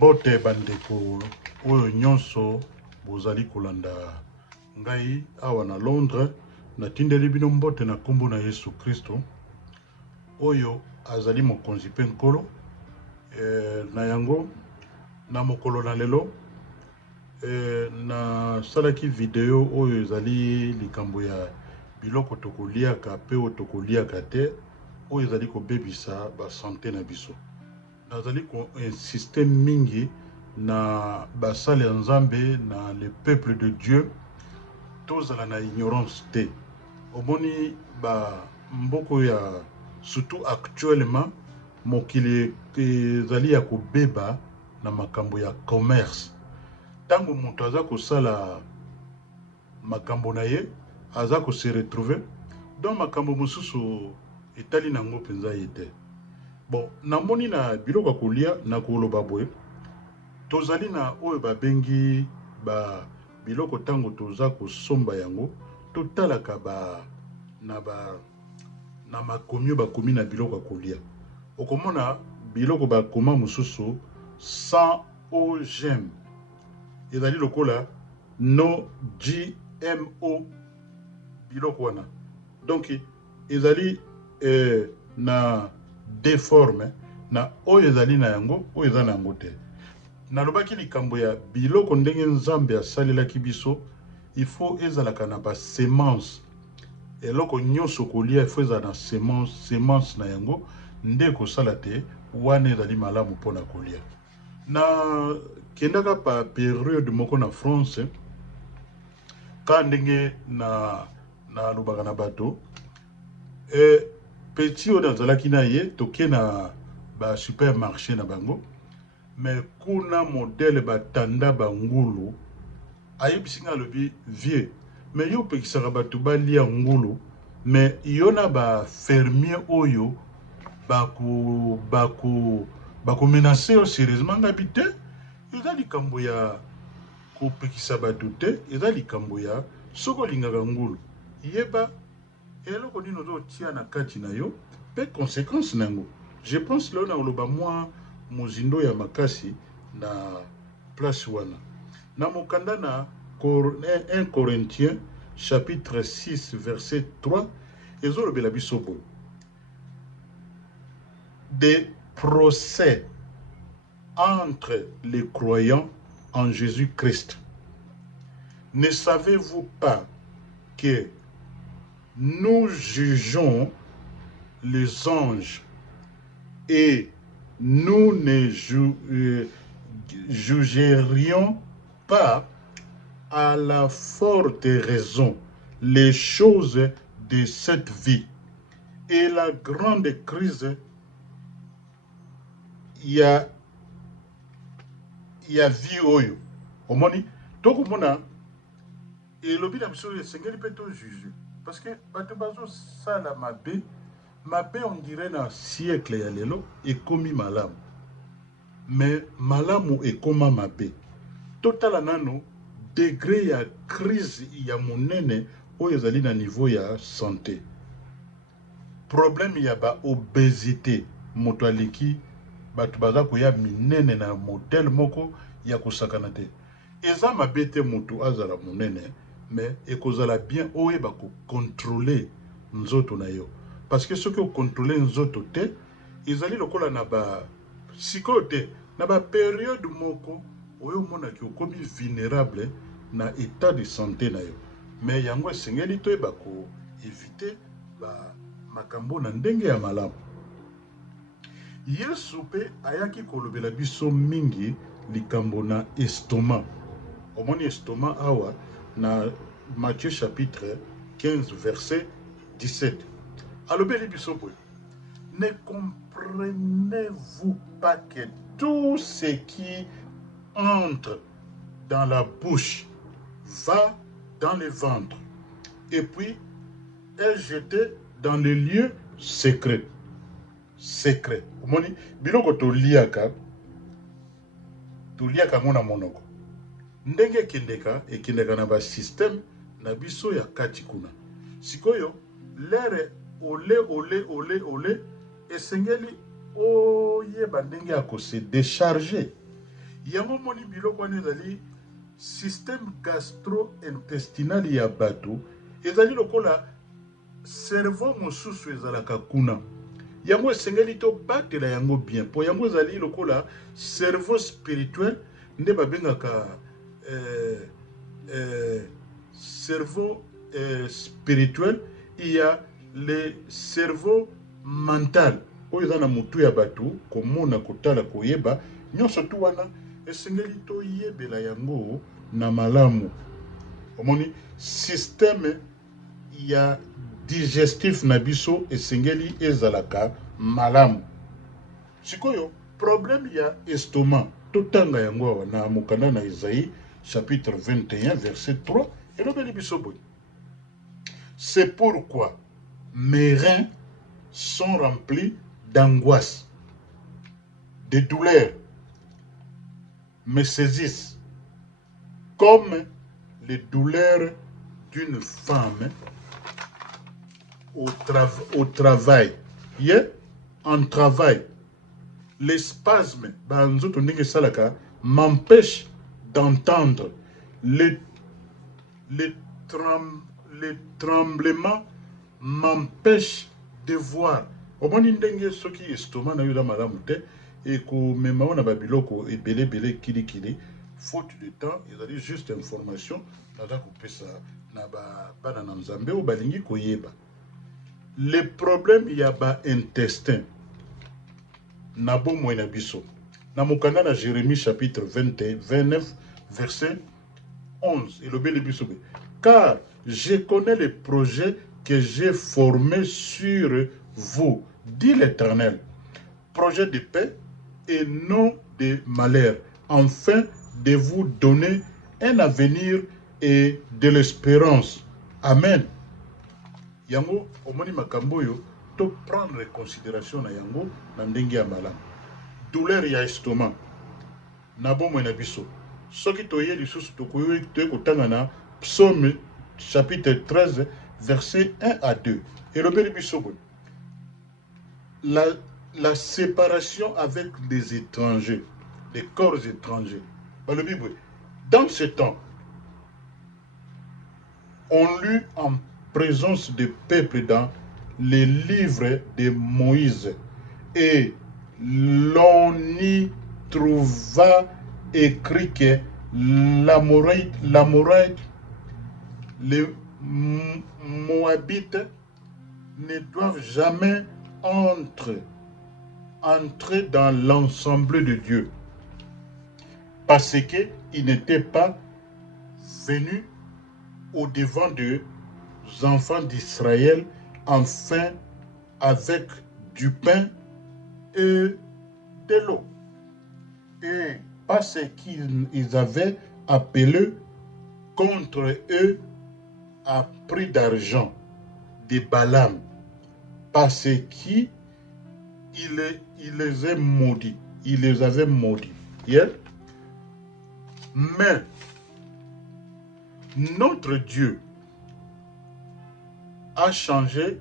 Mbote bandeko oyo nyonso bozali kolanda ngai awa na Londres natindeli bino mbote na kombo na Yesu Kristo oyo azali mokonzi pe nkolo na yango na mokolo na lelo na salaki video oyo ezali likambo ya biloko tokoliaka pe otokoliaka te oyo ezali kobebisa ba santé na biso. Nazali ko insister mingi na basale ya Nzambe na le peuple de Dieu tozala na ignorance te. Omoni ba mboko ya surtout actuellement mokili ezali ya kobeba na makambo ya commerce. Tango moto aza kosala makambo na ye aza ko se retrouver dans makambo mosusu etali nango penza yete. Bon, namoni na biloko kolia na koloba boye tozali na oyo babengi ba biloko tango toza kosomba yango totalaka na makomi bakomi na biloko kolia. Okomona biloko bakoma mosusu sans OGM. Ezali lokola no GMO biloko wana. Donc ezali na déforme na oyo ezali na yango oyo eza na yango te. Nalobaki likambo ya biloko ndenge Nzambe asalelaki biso il faut ezalaka na ba semence. Eloko nyonso kolia il faut ezala na semence na yango nde kosala te wana ezali malamu mpona kolia. Na kendaka pa période moko na France ka ndenge na lobaka na bato petit oyo nazalaki na ye toke na ba supermarché na bango mais kuna modèle batanda bangulu ayebisinga alobi vieux mais yo pekisaka bato balia ngulu mais yo na ba fermier oyo bako menacer yo sérieusement ngabi te eza likambo ya kopekisa bato te eza likambo ya soko lingaka ngulu yeba eloko nini ozotia na kati na yo pe conséquence nango. Je pense là on a oloba moi mozindo ya makasi na place wana na mokanda na 1 Corinthiens chapitre 6 verset 3 ezolobela biso boye des procès entre les croyants en Jésus-Christ. Ne savez-vous pas que nous jugeons les anges et nous ne jugerions pas à la forte raison les choses de cette vie et la grande crise y a vie oyo. Omoni toko mona elobi na biso esengeli pe to juge parce que bato bazo sala mabe on dirait na siècle ya lelo ekomi malamu mais malamu ekoma mabe totala nano degré ya crise ya monene oyo ezali na niveau ya santé problème ya ba obésité moto aleki bato baza koya minene na modèle moko ya kosakana te eza mabe te moto azala monene mais ekozala bien oyeba ko contrôler nzoto na yo parce que ce que contrôler nzoto te ezali lokola na ba sikoyo te na ba période moko oyo mona ki okomi vulnérable na état de santé na yo mais yango esengeli toyeba ko éviter ba makambo na ndenge ya malamu. Yesu pe ayaki kolobela biso mingi likambo na estomac. Omoni estomac awa na Matthieu chapitre 15 verset 17. Alobeli biso boye. Ne comprenez-vous pas que tout ce qui entre dans la bouche va dans le ventre et puis est jeté dans les lieux secrets. Secret. Omoni biloko toliaka ngona monoko. Ndenge ekendeka na ba système na biso ya kati kuna. Sikoyo lere ole esengeli oyeba ndenge ya ko se décharger. yango moni biloko wana ezali système gastro-intestinal ya bato ezali lokola cerveau mosusu ezalaka kuna yango esengeli tobatela yango bien po yango ezali lokola cerveau spirituel nde babengaka cerveau spirituel, il y a le cerveau mental oyo eza na mutu ya bato komona kotala koyeba nyonso tu wana esengeli toyebela yango na malamu. Omoni système ya digestif na biso esengeli ezalaka malamu. Sikoyo problème ya estomac totanga yango awa na mokanda na Isaïe chapitre 21 verset 3 elobeli biso boye. C'est pourquoi mes reins sont remplis d'angoisse, de douleurs me saisissent comme les douleurs d'une femme au travail. En travail, les spasmes m'empêchent d'entendre les tremblements m'empêchent de voir. Omoni ndenge soki estomac na yo eza malamu te ekomema yo na babiloko ebele kilikili faute de temps ezali juste information naza kopesa na bana na nzambe oyo balingi koyeba. Le problème ya baintestin na bomoi na biso na mokanda na Jérémie chapitre 29 verset 11 elobeli biso be car je connais les projets que j'ai formés sur vous, dit l'Éternel, projet de paix et non de malheur, afin de vous donner un avenir et de l'espérance. Amen. Yango, omoni makambo yo, to prendre considération na yango na ndenge ya malamu. Douleur ya estomac, na bomoi na biso. Soki toye lisusu tokoyo kotanga na Psaume chapitre 13 verset 1 à 2. Et le la séparation avec des étrangers, des corps étrangers. Dans ce temps, on lut en présence des peuples dans les livres de Moïse et l'on y trouva écrit que l'Amorite, les Moabites ne doivent jamais entrer dans l'ensemble de Dieu parce qu'ils n'étaient pas venus au-devant des enfants d'Israël enfin avec du pain et de l'eau et parce qu'ils avaient appelé contre eux à prix d'argent de Balaam parce qu'il les a maudits. Il les avait maudits. Yeah? Mais notre Dieu a changé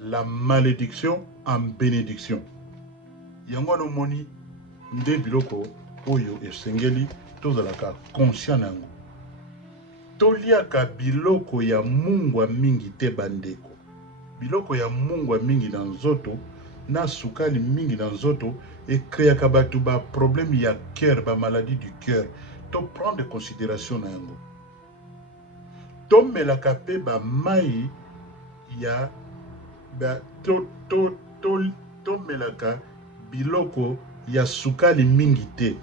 la malédiction en bénédiction. Yango no moni nde biloko oyo esengeli tozalaka conscient nango. Toliaka biloko ya mungwa mingi te bandeko. Biloko ya mungwa mingi na nzoto na sukali mingi na nzoto ekreaka bato ba problème ya cœur, ba maladie du cœur. To prendre considération na yango. To melaka pe ba mai ya ba to melaka biloko ya sukali mingi te.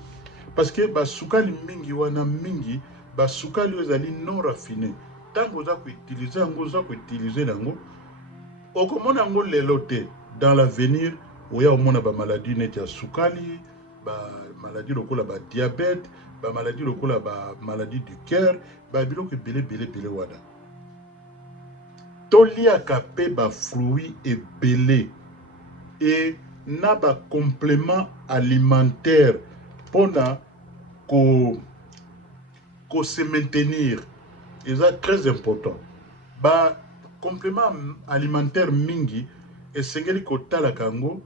Parce que ba sukali mingi wana mingi ba sukali ezali non raffiné. Tango za ko utiliser yango za ko utiliser yango okomona yango lelo te. Dans l'avenir oya omona ba maladie net ya sukali, ba maladie lokola ba diabète, ba maladie lokola ba maladie du cœur, ba biloko belé wana. Toliaka pe ba fruits ebele et na ba complément alimentaire pona ko se maintenir. Et ça très important. Ba complément alimentaire mingi esengeli kotala kango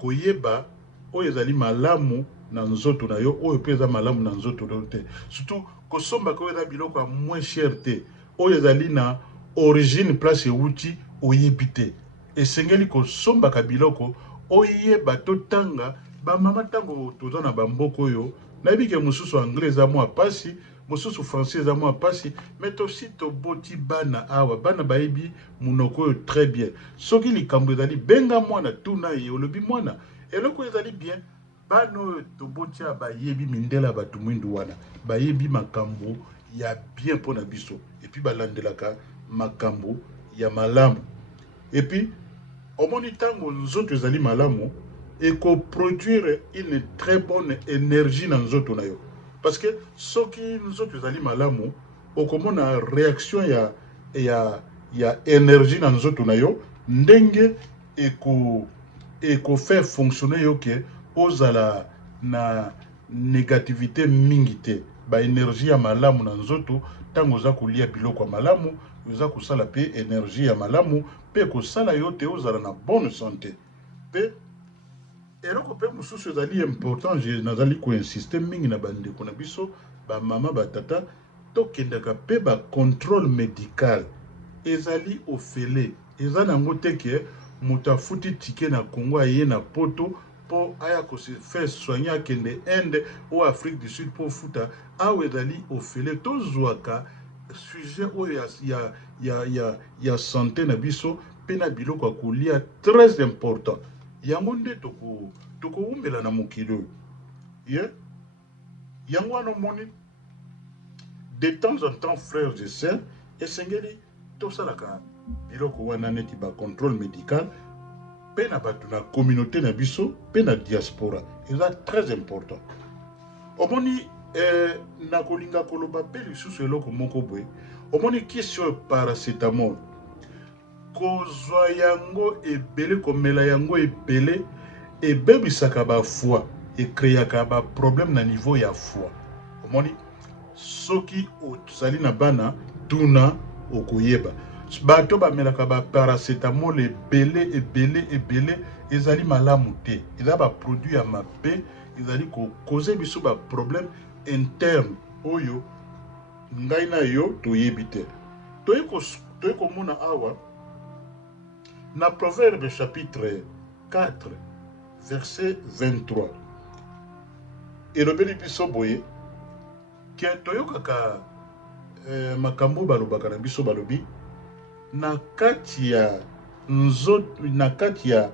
koyeba oyo ezali malamu na nzoto na yo oyo peza malamu na nzoto na te surtout ko somba ko eza biloko ya moins cher te oyo ezali na origine place euti oyebi te esengeli ko somba ka biloko oyeba totanga ba mama tango toza na bamboka oyo nayebi ke mosusu anglais eza mwa pasi mosusu français eza mwa pasi mais tosi toboti bana awa bana bayebi munoko oyo très bien soki likambo ezali benga mwana tuna ye olobi mwana eloko ezali bien bana oyo toboti ya bayebi mindela bato mwindu wana bayebi makambo ya bien mpona biso epuis balandelaka makambo ya malamu epuis omoni ntango nzoto ezali malamu ekoproduire une très bonne énergie na nzoto na yo parce que soki nzoto ezali malamu okomona réaction ya énergie na nzoto na yo ndenge faire fonctionner yo ke ozala na négativité mingi te ba énergie ya malamu na nzoto ntango oza kolia biloko ya malamu oza kosala pe énergie ya malamu pe kosala yo te ozala na bonne santé pe eloko mpe mosusu ezali important nazali koinsiste mingi na bandeko na biso bamama batata tokendaka mpe bacontrôle médical ezali ofele eza nango te ke moto afuti tike na Congo aye na poto mpo aya kose faire soigner akende Inde ou Afrique du Sud mpo futa awa ezali ofele tozwaka sujet oyo ya santé na biso mpe na biloko ya kolia très important yango nde tokoumbela na mokili oyo ye yango wana omoni de temps en temps frères et sœurs esengeli tosalaka biloko wana neti bacontrôle médical mpe na bato na communauté na biso mpe na diaspora eza très important omoni nakolinga koloba mpe lisusu eloko moko boye omoni kisi oyo paracetamol kozwa yango ebele komela yango ebele ebebisaka bafoi ekreaka baproblème na niveau ya foi omoni soki ozali na bana tuna okoyeba bato bamelaka baparacetamol ebele ezali malamu te eza baproduit ya mabe ezali kokoze biso baproblème interne oyo ngai na yo toyebi te toye komona awa na Proverbe chapitre 4 verset 23 elobeli biso boye ke toyokaka makambo balobaka na biso balobi na kati ya nzoto na kati ya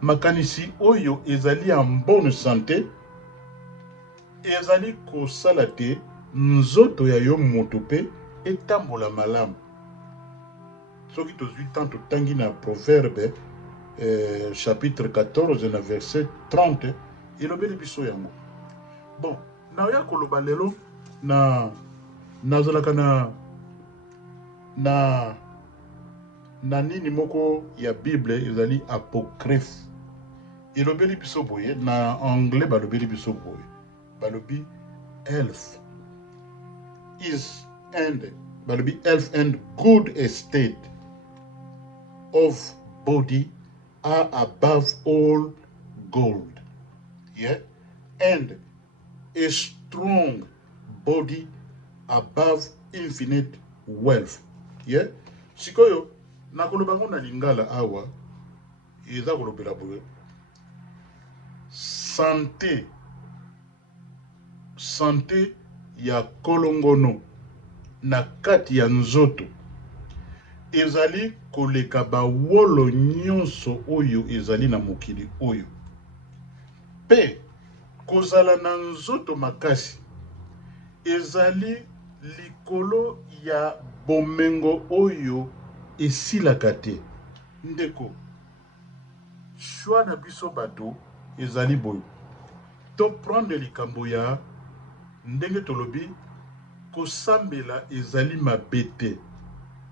makanisi oyo ezali en bonne santé ezali kosala te nzoto ya yo moto pe etambola malamu soki tozwi tant totangi na Proverbe chapitre 14 na verset 30 elobeli biso yango bon naoya koloba lelo nazalaka na nini moko ya Bible ezali apocryphe elobeli biso boye na anglais balobeli biso boye balobi health is and balobi health and good estate of body are above all gold, yeah, and a strong body above infinite wealth, yeah. Sikoyo nakoloba ngo na lingala awa eza kolobela boye santé ya kolongono na kati ya nzoto ezali koleka bawolo nyonso oyo ezali na mokili oyo pe kozala na nzoto makasi ezali likolo ya bomengo oyo esilaka te ndeko shwa na biso bato ezali boyo to prendre likambo ya ndenge tolobi kosambela ezali mabe te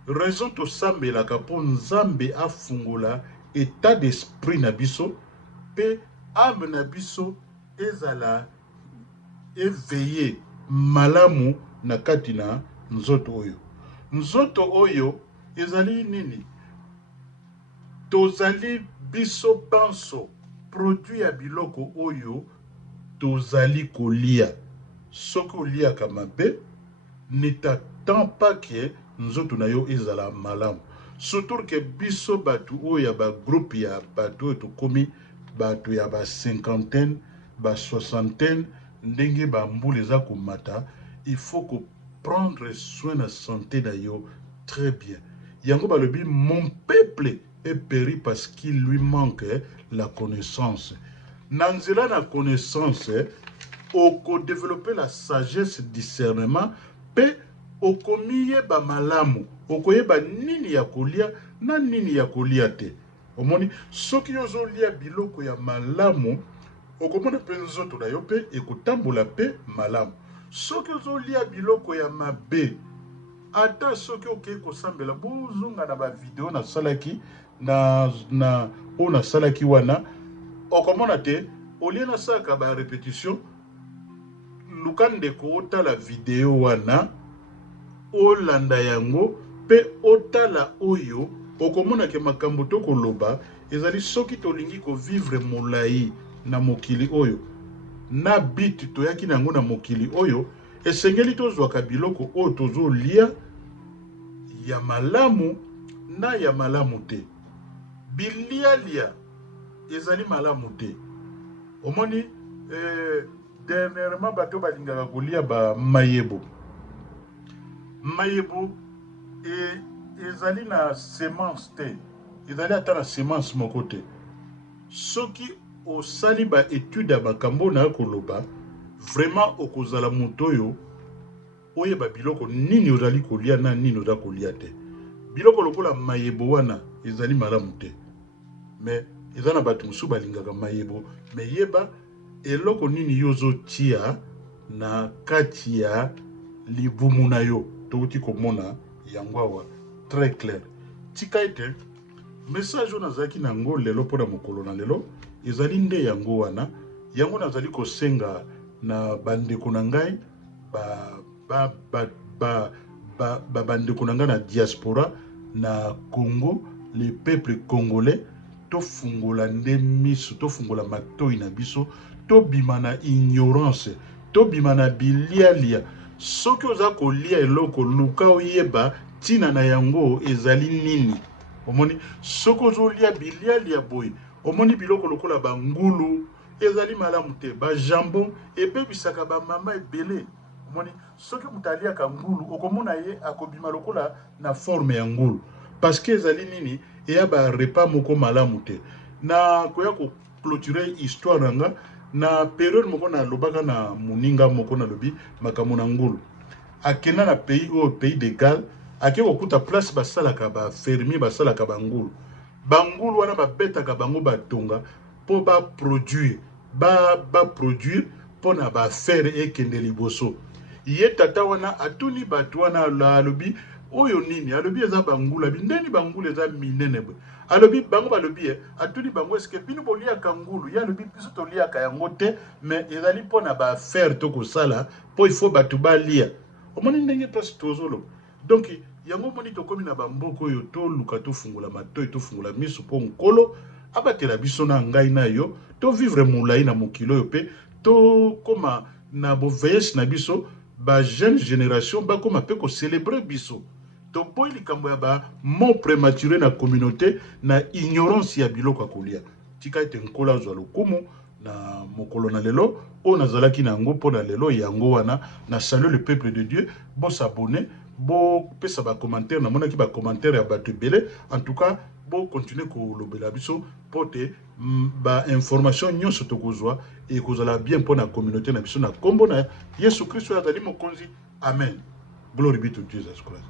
raison tosambelaka mpo nzambe afungola état d'esprit na biso pe âme na biso ezala éveillé malamu na kati na nzoto oyo ezali nini tozali biso banso produit ya biloko oyo tozali kolia. Soki oliaka mabe, ne t'attends pas que nzoto na yo ezala malamu. Surtout que biso batu oyo ya ba groupe ya batu oyo tokomi batu ya ba cinquantaine, ba soixantaine, ndenge ba mbula eza komata, il faut que prendre soin de la santé na yo très bien. Yango balobi, mon peuple est péri parce qu'il lui manque la connaissance. Nanzela na connaissance, oko développer la sagesse, discernement, pe oko miye ba malamu, oko yeba nini ya kolia na nini ya kolia te. Omoni, soki yozo lia biloko ya malamu, oko mona pe nzoto na yo pe ekotambola pe malamu. Soki yozo lia biloko ya mabe, ata soki okei kosambela bozonga na ba video na salaki na ona salaki wana, okomona te olie na saka ba répétition lukande ko otala video wana olanda yango pe otala oyo okomona ke makambo to koloba ezali soki tolingi ko vivre molai na mokili oyo na bit toyaki nango na mokili oyo esengeli tozwaka biloko oyo tozolia ya malamu na ya malamu te. Bilialia ezali malamu te. Omoni dernièrement bato balingaka kolia ba mayebo. Mayebo ezali na semence te. Ezali ata na semence moko te. Soki osali ba étude ya makambo na koloba, vraiment okozala moto oyo oyeba biloko nini ozali kolia na nini ozali kolia te. Biloko lokola mayebo wana ezali malamu te. Mais ezana bato mosusu balingaka mayebo, mais yeba eloko nini yozo tia na kati ya libumu na yo. Touti komona yango awa très clair. Tika ete message on azaki nango lelo pona mokolo na lelo ezali nde yango wana. Yango nazali kosenga na bandeko na ngai bandeko na ngai na diaspora na Congo, le peuple congolais, to fungola nde miso, to fungola matoi na biso, to bima na ignorance, to bima na bilialia. Soki oza kolia eloko luka oyeba tina na yango ezali nini. Omoni soki ozolia bilialia boy, omoni biloko lokola bangulu ezali malamu te, ba jambon ebebisaka ba mama ebele. Omoni soki mutalia ka ngulu okomona ye akobima lokola na forme ya ngulu parce que ezali nini eya ba repas moko malamu te. Na koya ko clôturer histoire nanga na période moko na lobaka na muninga moko na lobi makambo na ngulu akena na pays au pays de Galles ake kokuta place basalaka ba fermier basalaka bangulu bangulu wana babetaka bango batonga po ba produire produire pona ba faire ekende liboso. Ye tata wana atuni batu wana alobi oyo nini alobi eza bangula bindeni bangula eza minene bwe alobi bango balobi atuni bango eske bino bolia kangulu ya alobi biso tolia ka yango te mais ezali pona ba faire to kosala po il faut batu balia omoni ndenge place tozolo donc yango moni tokomi na bamboko oyo to luka to fungula matoi to fungula miso po nkolo abatela biso na ngai na yo to vivre mulai na mokilo yo pe to koma na boveyeshi na biso ba jeune génération ba koma pe ko célébrer biso to boy likambo ya ba mort prématuré na communauté na ignorance ya biloko akolia tika ete nkola zwa lokumu na mokolo na lelo o nazalaki na yango po na lelo yango wana na salut le peuple de Dieu bo s'abonner bo pesa ba commentaire na mona ki ba commentaire ya bato belé en tout cas bo continuer ko lobela biso pote ba information nyonso to kozwa et kozala bien pour la communauté na biso na kombo na Yesu Christ azali mokonzi amen. Glory be to Jesus Christ.